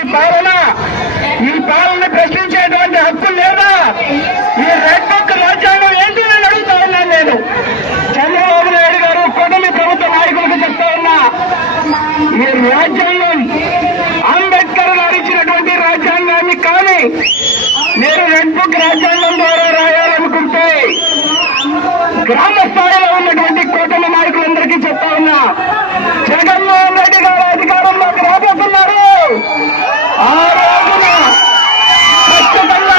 ఈ పాలన ప్రశ్నించేటువంటి హక్కు లేదా? ఈ రెడ్ బుక్ రాజ్యాంగం ఏంటి అని అడుగుతా ఉన్నాను నేను. చంద్రబాబు నాయుడు గారు కూటమి ప్రభుత్వ నాయకులకు చెప్తా ఉన్నా, ఈ రాజ్యాంగం అంబేద్కర్ గారు ఇచ్చినటువంటి రాజ్యాంగాన్ని కానీ మీరు రెడ్ బుక్ రాజ్యాంగం ద్వారా రాయాలనుకుంటే గ్రామ స్థాయిలో ఉన్నటువంటి కూటమి నాయకులందరికీ చెప్తా ఉన్నా, జగన్మోహన్ రెడ్డి గారు అధికారంలోకి రాబోతున్నారు. ఆ రోజున ఖచ్చితంగా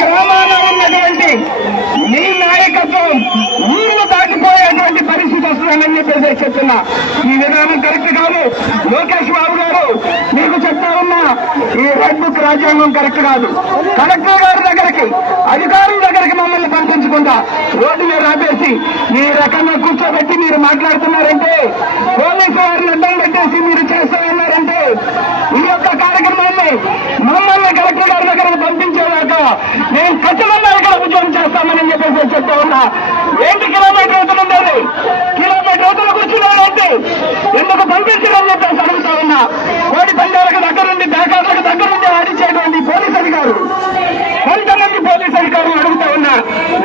గ్రామాన ఉన్నటువంటి మీ నాయకత్వం ఊళ్ళు దాటిపోయేటువంటి పరిస్థితి వస్తుందని చెప్పేసి చెప్తున్నా. ఈ విధానం కరెక్ట్ కాదు. లోకేష్ బాబు గారు మీకు చెప్తా ఉన్నా, ఈ రెడ్ బుక్ రాజ్యాంగం కరెక్ట్ కాదు. కలెక్టర్ గారి దగ్గరికి, అధికారుల దగ్గరికి మమ్మల్ని పంపించకుండా రోడ్డు మీద ఆపేసి మీ రకంగా కూర్చోబెట్టి మీరు మాట్లాడుతున్నారంటే, పోలీసు వారిని అడ్డం పెట్టేసి మీరు చేస్తామన్నారంటే, ఈ యొక్క కార్యక్రమాన్ని మమ్మల్ని కలెక్టర్ గారి దగ్గరకు పంపించేదాకా మేము ఖచ్చితంగా ఇక్కడ ఉద్యోగం చేస్తామని చెప్పేసి చెప్తా ఉన్నా. ఏంటి కిలోమీటర్ అవుతుంది, కిలోమీటర్ అవుతున్న కూర్చున్నారంటే ఎందుకు పంపించడం చెప్పేసి అడుగుతా ఉన్నా. కోడి పందాలకు దగ్గరుండి, బ్యాకార్లకు దగ్గరుండి ఆడించేటువంటి పోలీస్ అధికారులు, కొంతమంది పోలీస్ అధికారులు అడుగుతా ఉన్నా,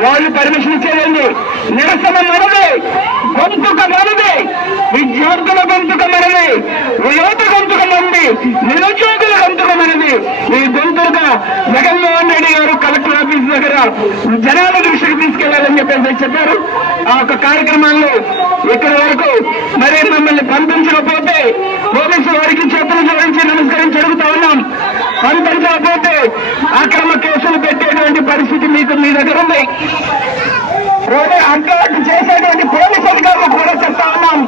వాళ్ళు పర్మిషన్ ఇచ్చేదండి. నిరసన మనది, గొంతుక మనది, విద్యార్థుల గొంతుక మనది, యువత గొంతుక మనది, నిరుద్యోగుల గొంతుక మనది. ఈ గొంతుగా జగన్మోహన్ రెడ్డి గారు కలెక్టర్ ఆఫీస్ దగ్గర జనాల దృష్టికి తీసుకెళ్లాలని చెప్పేసి చెప్పారు. ఆ యొక్క కార్యక్రమాల్లో ఇక్కడి వరకు మరి మమ్మల్ని పంపించకపోతే పోలీసు వారికి చేతులు జోడించి నమస్కరించి అడుగుతా ఉన్నాం. పంపించకపోతే అక్రమ కేసులు పెట్టేటువంటి పరిస్థితి మీకు మీ దగ్గర ఉంది. అట్లా చేసేటువంటి పోలీసు అధికారులు కూడా చెప్తా ఉన్నాం,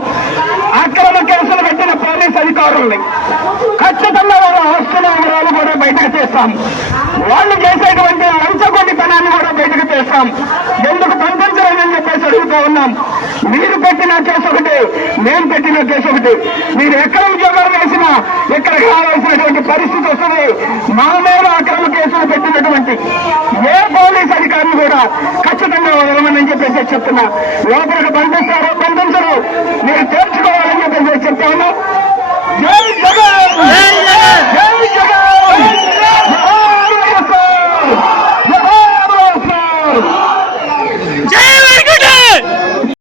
అక్రమ కేసులు పెట్టిన పోలీసు అధికారుల్ని ఖచ్చితంగా వాళ్ళ ఆస్తుల వివరాలు కూడా బయటకు తీస్తాం. వాళ్ళు చేసేటువంటి లంచగొండితనాన్ని కూడా బయటకు తీస్తాం. ఎందుకు పంపించలేదని చెప్పేసి అడుగుతూ ఉన్నాం. మీరు పెట్టిన కేసు ఒకటి, మేము పెట్టిన కేసు ఒకటి. మీరు ఎక్కడ ఉద్యోగాలు వేసినా ఇక్కడ కావాల్సినటువంటి పరిస్థితి వస్తుంది. మా మీద అక్రమ కేసులు పెట్టినటువంటి ఏ పోలీస్ అధికారులు కూడా ఖచ్చితంగా వదలమని చెప్పేసి చెప్తున్నా. లోపలికి పంపిస్తారో పంపించరు మీరు తేల్చుకోవాలని చెప్పేసి చెప్తా ఉన్నాం.